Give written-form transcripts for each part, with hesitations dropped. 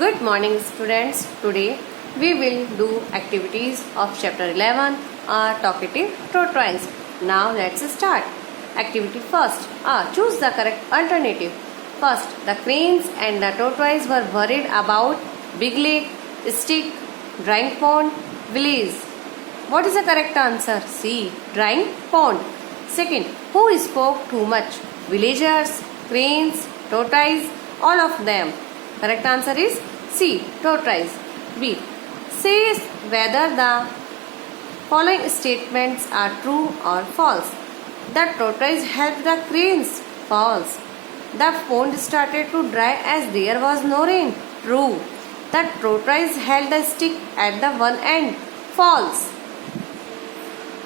Good morning, students. Today we will do activities of chapter 11, talkative tortoise. Now let's start. Activity first. Choose the correct alternative. First, the cranes and the tortoise were worried about big lake, stick, drying pond, village. What is the correct answer? C. Drying pond. Second, who spoke too much? Villagers, cranes, tortoise, all of them. Correct answer is C. Tortoise. B. Says whether the following statements are true or false. The tortoise helped the cranes. False. The pond started to dry as there was no rain. True. The tortoise held the stick at the one end. False.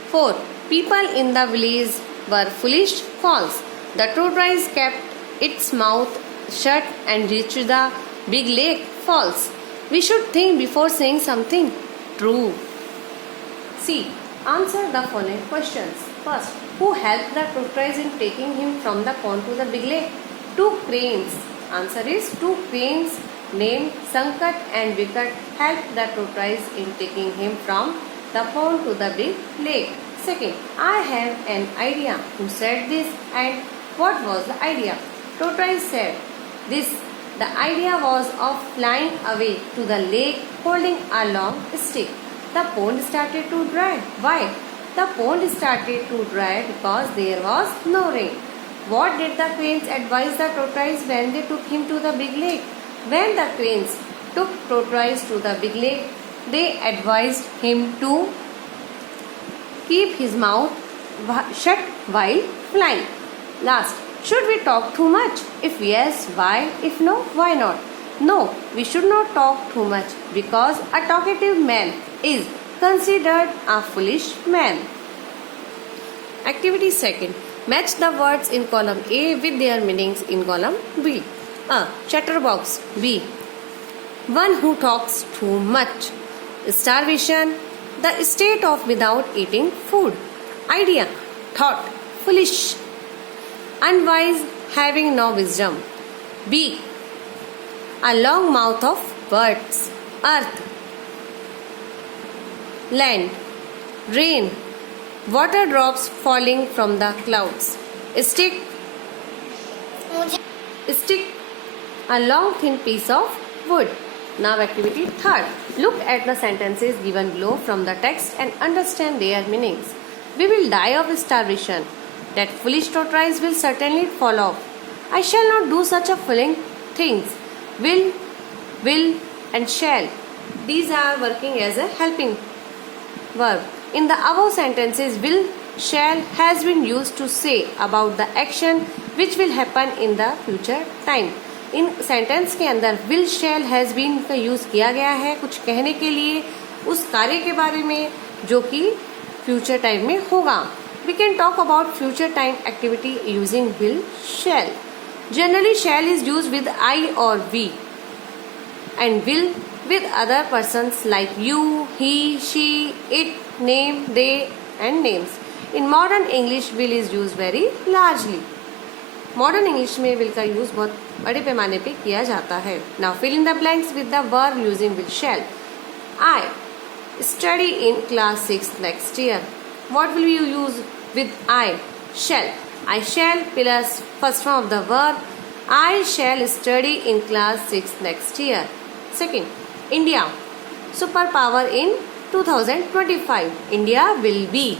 4. People in the village were foolish. False. The tortoise kept its mouth shut and reached the big lake. False. We should think before saying something. True. C. Answer the following questions. First, who helped the tortoise in taking him from the pond to the big lake? Two cranes. Answer is two cranes named Sankat and Vikat helped the tortoise in taking him from the pond to the big lake. Second, I have an idea. Who said this and what was the idea? Tortoise said this. The idea was of flying away to the lake holding a long stick. The pond started to dry. Why? The pond started to dry because there was no rain. What did the cranes advise the tortoise when they took him to the big lake? When the cranes took tortoise to the big lake, they advised him to keep his mouth shut while flying. Last, should we talk too much? If yes, why? If no, why not? No, we should not talk too much because a talkative man is considered a foolish man. Activity second. Match the words in column A with their meanings in column B. Chatterbox. B. One who talks too much. Starvation. The state of without eating food. Idea. Thought. Foolish. Unwise, having no wisdom. B. A long mouth of birds. Earth. Land. Rain. Water drops falling from the clouds. Stick. Stick. A long thin piece of wood. Now activity third. Look at the sentences given below from the text and understand their meanings. We will die of starvation. That foolish tortoise will certainly fall off. I shall not do such a fooling things. Will, and shall. These are working as a helping verb. In the above sentences, will, shall has been used to say about the action which will happen in the future time. In sentence के अंदर will, shall has been का use किया गया है कुछ कहने के लिए उस कार्य के बारे में जो कि फ्यूचर टाइम में होगा. We can talk about future time activity using will, shall. Generally, shall is used with I or we and will with other persons like you, he, she, it, name, they and names. In modern English, will is used very largely. Modern English में will का use बहुत बड़े पैमाने पे किया जाता है. Now fill in the blanks with the verb using will shall. I study in class 6 next year. What will you use with I? Shall. I shall plus first form of the verb. I shall study in class 6 next year. Second, India. Superpower in 2025. India will be.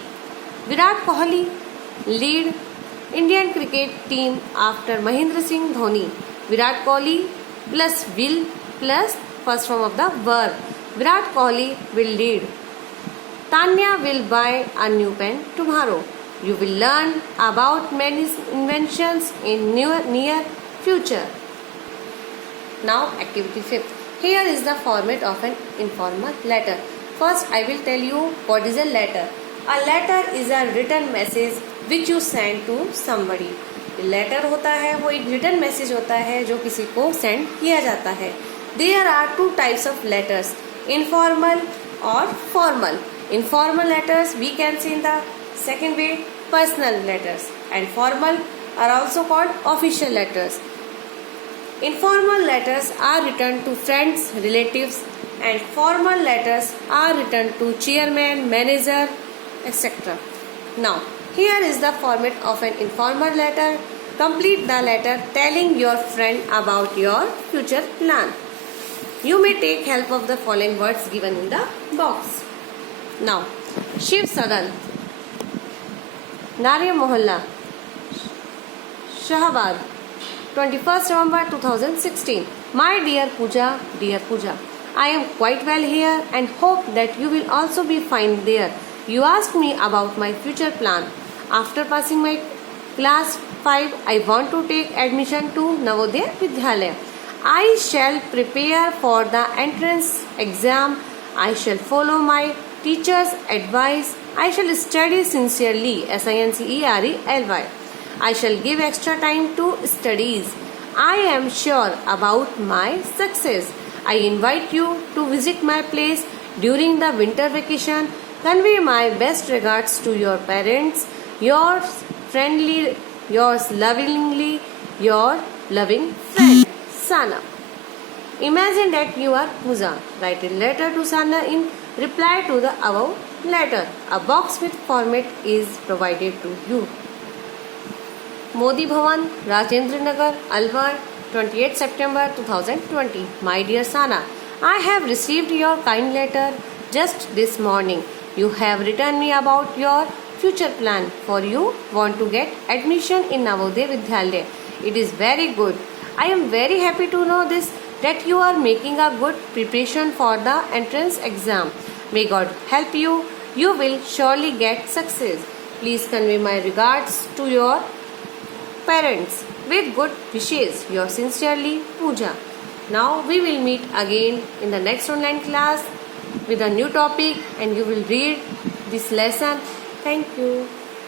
Virat Kohli lead Indian cricket team after Mahendra Singh Dhoni. Virat Kohli plus will plus first form of the verb. Virat Kohli will lead. Tanya will buy a new pen tomorrow. You will learn about many inventions in near future. Now activity 5th. Here is the format of an informal letter. First I will tell you what is a letter. A letter is a written message which you send to somebody. Letter होता है वो एक written message होता है जो किसी को send किया जाता है. There are two types of letters, informal और formal. Informal letters we can see in the second way personal letters and formal are also called official letters. Informal letters are written to friends, relatives, and formal letters are written to chairman, manager, etc. Now, here is the format of an informal letter. Complete the letter telling your friend about your future plan. You may take help of the following words given in the box. Now, Shiv Sadal, Narya Mohalla, Shahabad, 21st November 2016. My dear Pooja, I am quite well here and hope that you will also be fine there. You asked me about my future plan. After passing my class 5, I want to take admission to Navodaya Vidyalaya. I shall prepare for the entrance exam. I shall follow my teacher's advice. I shall study sincerely, SINCERELY. I shall give extra time to studies. I am sure about my success. I invite you to visit my place during the winter vacation. Convey my best regards to your parents. Yours lovingly, your loving friend, Sana. Imagine that you are Pooja. Write a letter to Sana in reply to the above letter. A box with format is provided to you. Modi Bhavan, Rajendra Nagar, Alwar, 28 September 2020. My dear Sana, I have received your kind letter just this morning. You have written me about your future plan, for you want to get admission in Navodaya Vidyalaya. It is very good. I am very happy to know this, that you are making a good preparation for the entrance exam. May God help you. You will surely get success. Please convey my regards to your parents. With good wishes, yours sincerely, Pooja. Now we will meet again in the next online class with a new topic and you will read this lesson. Thank you.